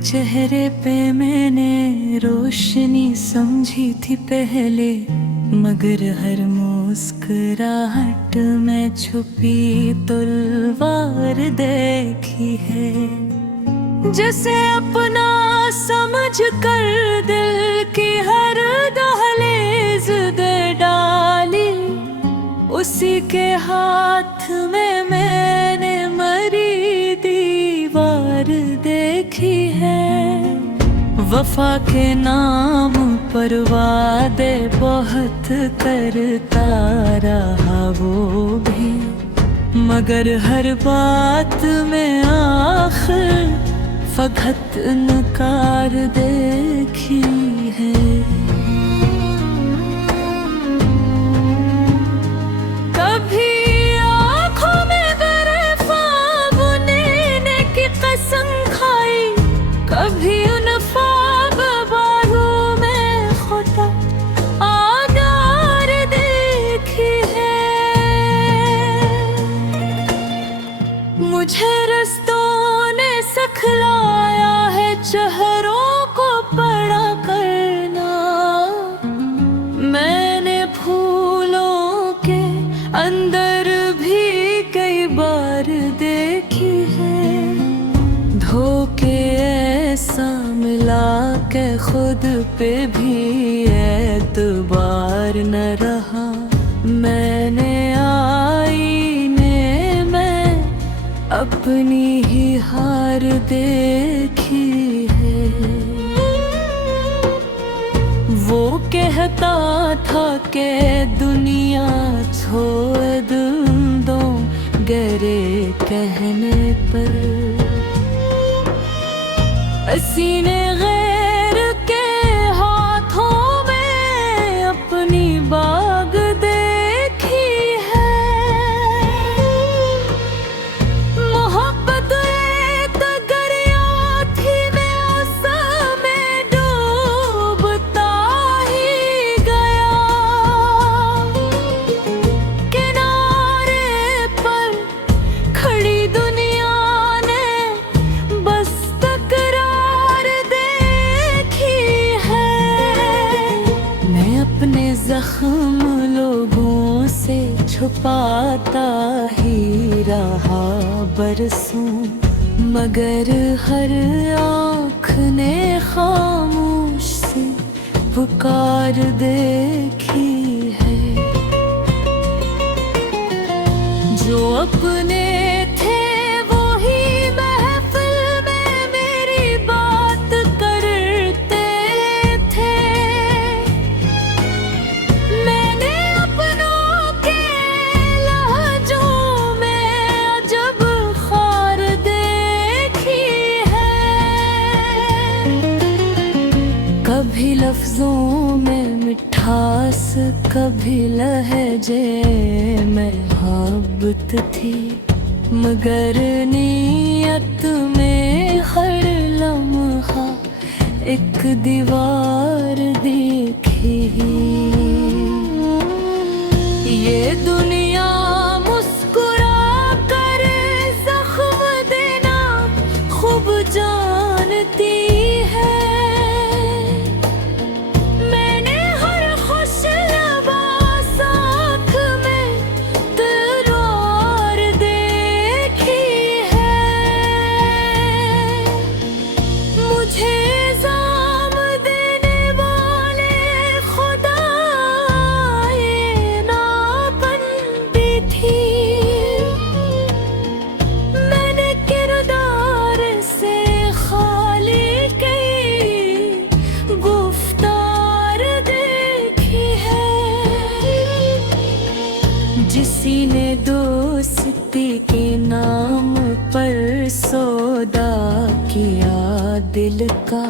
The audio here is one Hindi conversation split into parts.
चेहरे पे मैंने रोशनी समझी थी पहले, मगर हर मुस्कुराहट में छुपी तलवार देखी है। जैसे अपना समझ कर दिल की हर दहलीज दे डाली, उसी के हाथ में मैंने मरी दीवार देखी है। वफा के नाम पर वादे बहुत करता रहा वो भी, मगर हर बात में आखिर फकत नकार देखी है। कभी आँखों में गरे ख्वाब बुनने की कसम खाई, कभी उन ख्वाब बाहों में खोता आधार देखी है। मुझे रस्तों ने सिखलाया है चेहरों को बड़ा करना, मैंने फूलों के अंदर भी कई बार देखी है। धोखे ऐसा मिला के खुद पे भी एतबार न रहा, मैंने आईने में अपनी ही हार देखी है। वो कहता था कि दुनिया छोड़ दो गहरे कहने पर, सीने गैर के हाथों में अपनी बाग देखी है। मोहब्बत एक दरिया थी, मैं उसमें डूबता ही गया। किनारे पर खड़ी दुनिया ने बस तकरार देखी है। मैं अपने जख्म लोगों से छुपाता ही रहा बरसों, मगर हर आँख ने खामोश सी पुकार देखी है। जो अपने थे वो ही महफिल में मेरी बात करते थे, मैंने अपनों के लहजों में अजब खार देखी है। कभी लफ्जों में मिठास, कभी लहजे में मोहब्बत थी, मगर नीयत में हर लम्हा एक दीवार देखी। ये दुनिया मुस्कुरा कर जख्म देना खूब जानती है। मैंने हर खुश लबास आँख में तलवार देखी है। मुझे इल्ज़ाम देने वाले खुदा ये नापन भी थी, मैंने किरदार से खाली कई गुफ्तार देखी है। जिसी ने दोस्ती के नाम पर सौदा किया दिल का,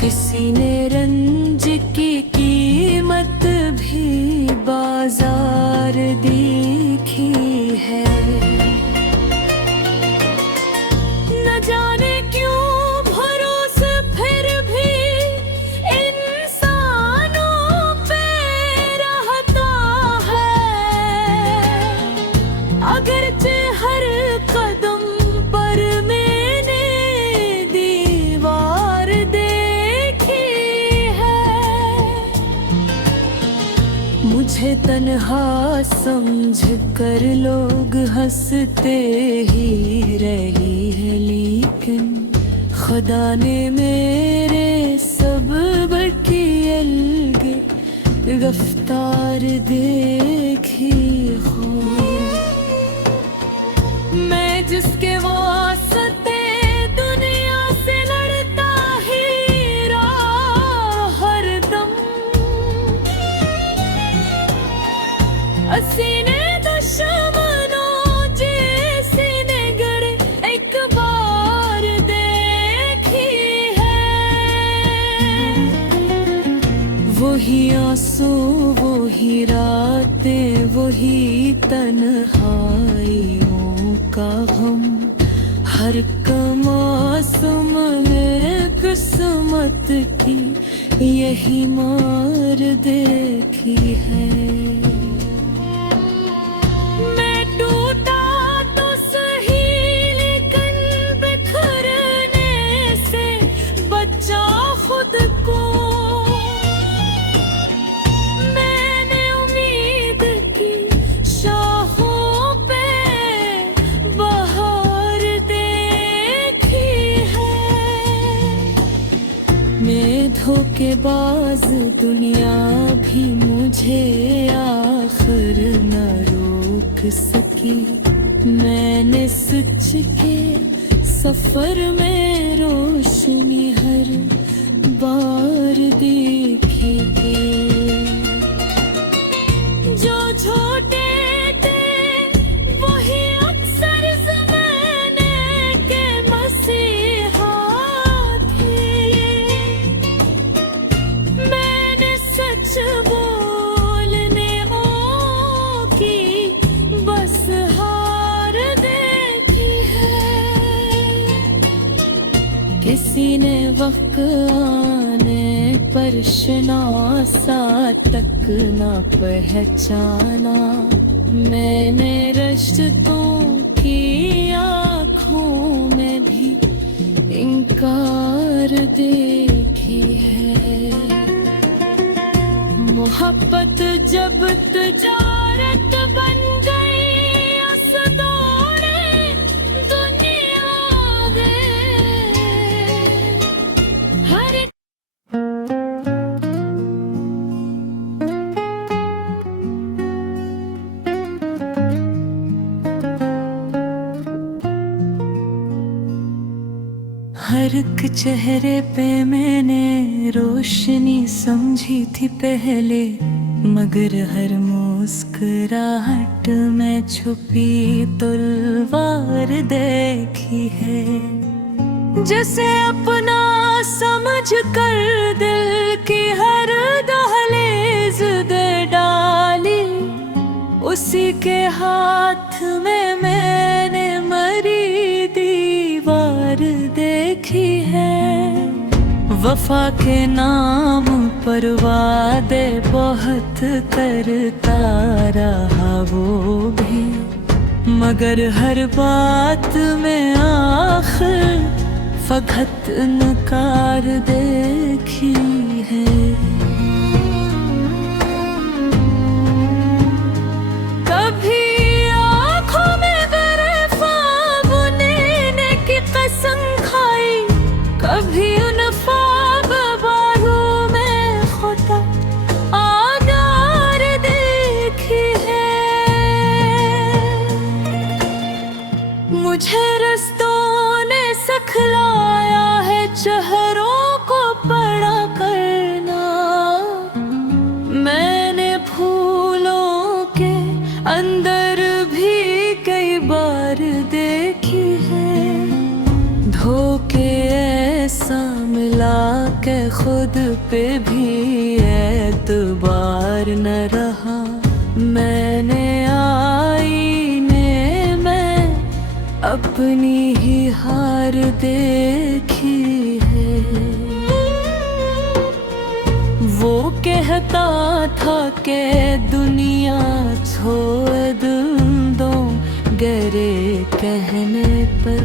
किसी ने रंज की कीमत भी बाजार देखी है। न जाने क्यों भरोसा फिर भी इंसानों पे रहता है, अगरचे हर कदम पर मैंने दीवार मुझे तन्हा समझ कर लोग हंसते ही रही है, लेकिन खुदा ने मेरे सब्र की अलगे रफ्तार देखी हो। मैं जिसके वास्ते दुनिया से लड़ता ही रहा हरदम, असीने दुश्मनों जैसे ने गड़े एक बार देखी है। वही आंसू वही रातें वही तन्हाइयों का गम, हर मौसम में किस्मत की यही मार देखी है। मैं टूटा तो सही लेकिन बिखरने से बचा खुद को। मैंने उम्मीद की शाहों पे बहार देखी है। मैं धोखेबाज दुनिया भी मुझे आखिर न रोक सकी। मैंने सच के सफर में रोशनी हर बार देखी है। जो झूठे थे वही अक्सर ज़माने के मसीहा थे। मैंने सच बोलने की बस हार देखी है। किसी ने वक्त आने पर शनासा तक ना पहचाना। मैंने रिश्तों की आँखों में भी इंकार देखी है। मोहब्बत जब तिजारत बन गई उस दौड़े दुनिया गए। हर हर एक चेहरे पे मैंने रोशनी समझी थी पहले, मगर हर मुस्कुराहट में छुपी तलवार देखी है। जैसे अपना समझ कर दिल की हर दहलीज दे डाली, उसी के हाथ में मैंने मरी दीवार देखी है। वफा के नाम पर वादे बहुत करता रहा वो भी, मगर हर बात में आखिर फकत नकार देखी है। कभी आँखों में गरफा बुनने की कसम खाई, कभी उन ख्वाब बाहों में खुदा आधार देखी है। मुझे रस्तों ने सिखलाया है चेहरों को पढ़ा करना। मैंने फूलों के अंदर भी कई बार देखी है। धोखे ऐसा मिला के खुद पे भी एतबार न रहा। मैंने आईने में अपनी ही हार देखी है। वो कहता था कि दुनिया छोड़ दो गहरे कहने पर,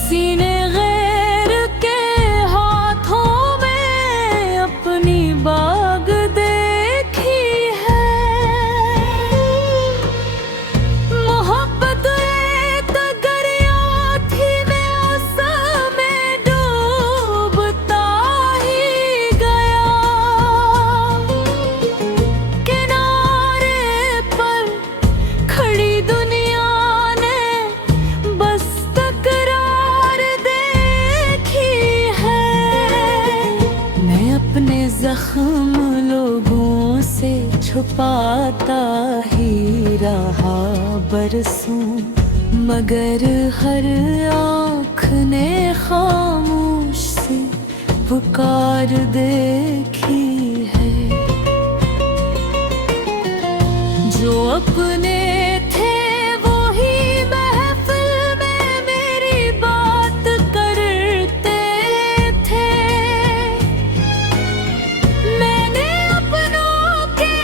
सीने गैर के हाथों में अपनी बाग छुपाता ही रहा बरसों, मगर हर आँख ने खामोश से पुकार देखी है। जो अपने थे वो ही महफिल में मेरी बात करते थे। मैंने अपनों के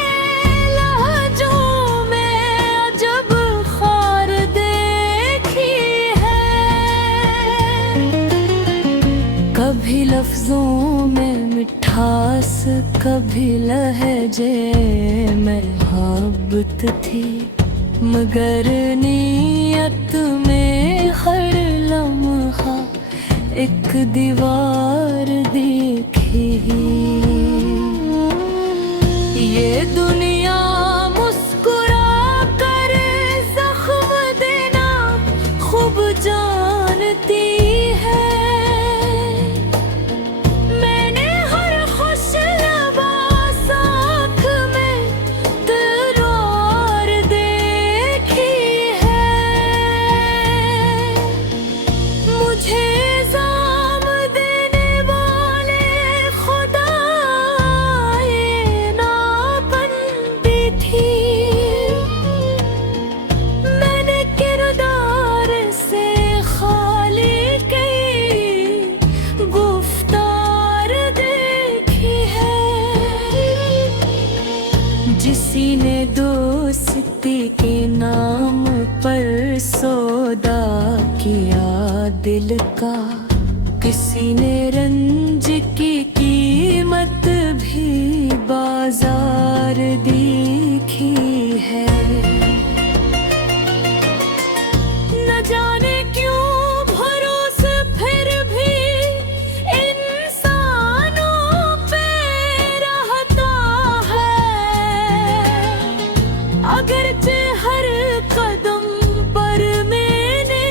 लहजों में अजब खार देखी है। कभी लफ्जों में मिठास, कभी लहजे में मोहब्बत थी, मगर नीयत में हर लम्हा एक दीवार देखी। ये दुनिया मुस्कुरा कर जख्म देना खूब जानती है। मैंने हर खुश लबास आँख में तरार देखी है। मुझे इल्जाम देने वाले खुदाए नाबंदी थी। मैंने किरदार से खाली कई गुफ्तार देखी है। जिसी ने दोस्ती के नाम पर सौदा किया दिल का, किसी ने रंज की कीमत भी बाजार देखी है। न जाने क्यों भरोसा फिर भी इंसानों पे रहता है। अगरचे हर कदम पर मैंने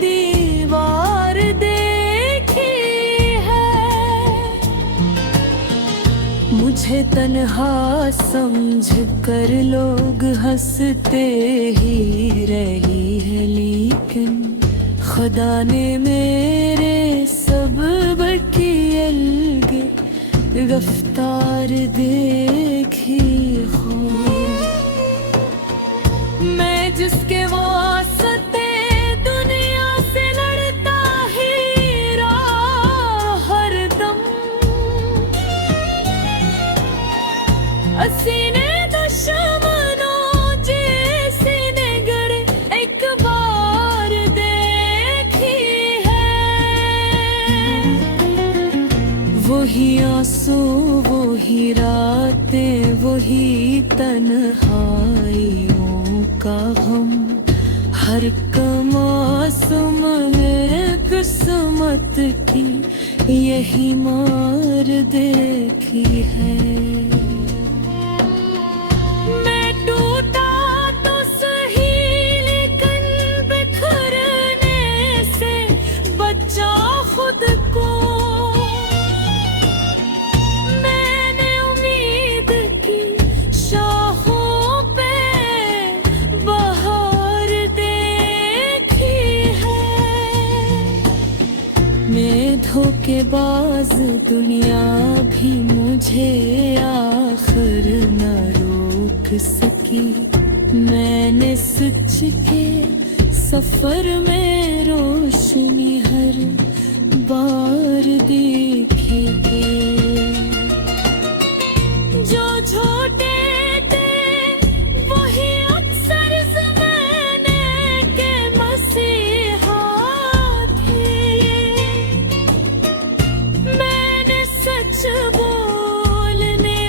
दीवार देखी है। मुझे तन्हा समझ कर लोग हंसते ही रही है, लेकिन खुदा ने मेरे सब्र की अलग रफ्तार देखी हो। मैं जिसके वास्ते दुनिया से लड़ता ही रहा हरदम, सीने दुश्मनों जैसे ने गड़े एक बार देखी है। वही आंसू, वही रातें, वही तन्हाइयों का गम, हर मौसम में किस्मत की यही मार देखी है। मैं टूटा तो सही, लेकिन बिखरने से बचा खुद को। मैंने उम्मीद की शाहों पे बहार देखी है। मैं धोखेबाज दुनिया भी मुझे आखिर न रोक सकी। मैंने सच के सफर में रोशनी हर बार देखी है। जो झूठे थे वही अक्सर ज़माने के मसीहा थे। मैंने सच बोलने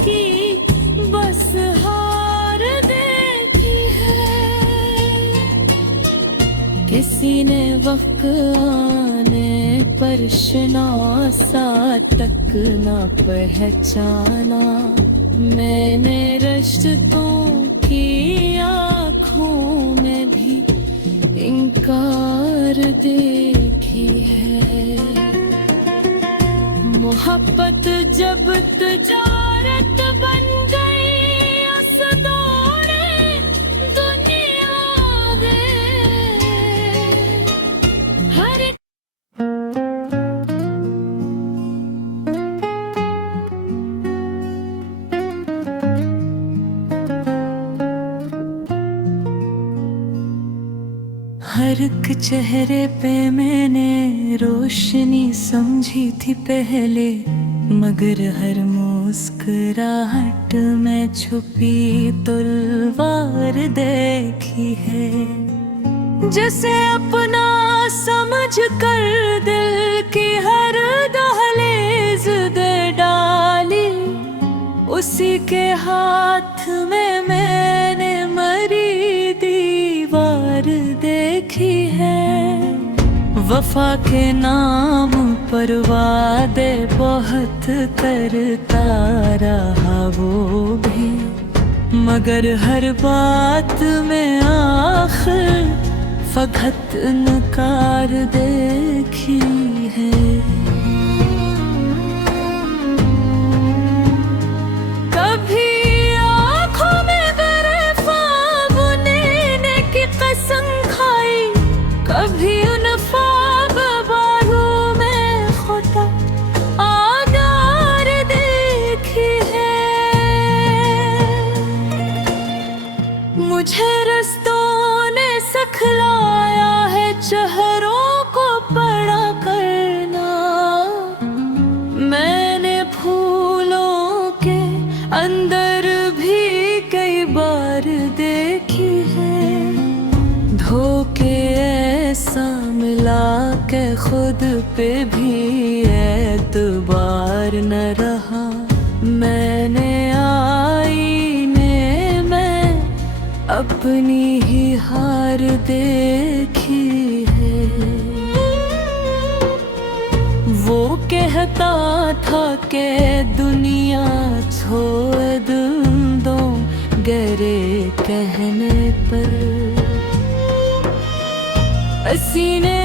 की बस हार देखी है। किसी ने वक्त आने पर शनासा तक न पहचाना। मैंने रिश्तों की आँखों में भी इनकार देखी है। मोहब्बत जब तजारत बन चेहरे पे मैंने रोशनी समझी थी पहले, मगर हर मुस्कुराहट में छुपी तलवार देखी है। जैसे अपना समझ कर दिल की हर दहलीज दे डाली, उसी के हाथ में मैंने मरी दीवार देखी है। वफा के नाम पर वादे बहुत करता रहा वो भी, मगर हर बात में आखिर फकत नकार देखी है। कभी आँखों में गरे ख्वाब नीने की कसम खाई, कभी उन ख्वाब बाहों में खोता आगार देखी है। मुझे रस्तों ने सिखलाया है चेहरों को पढ़ा करना, मैंने फूलों के अंदर भी कई बार देखी है। धोखे ऐसा मिला के खुद पे भी एतबार न रहा, मैंने आईने में अपनी ही हार देखी है। वो कहता था कि दुनिया छोड़ दो गहरे कहने पर, सीने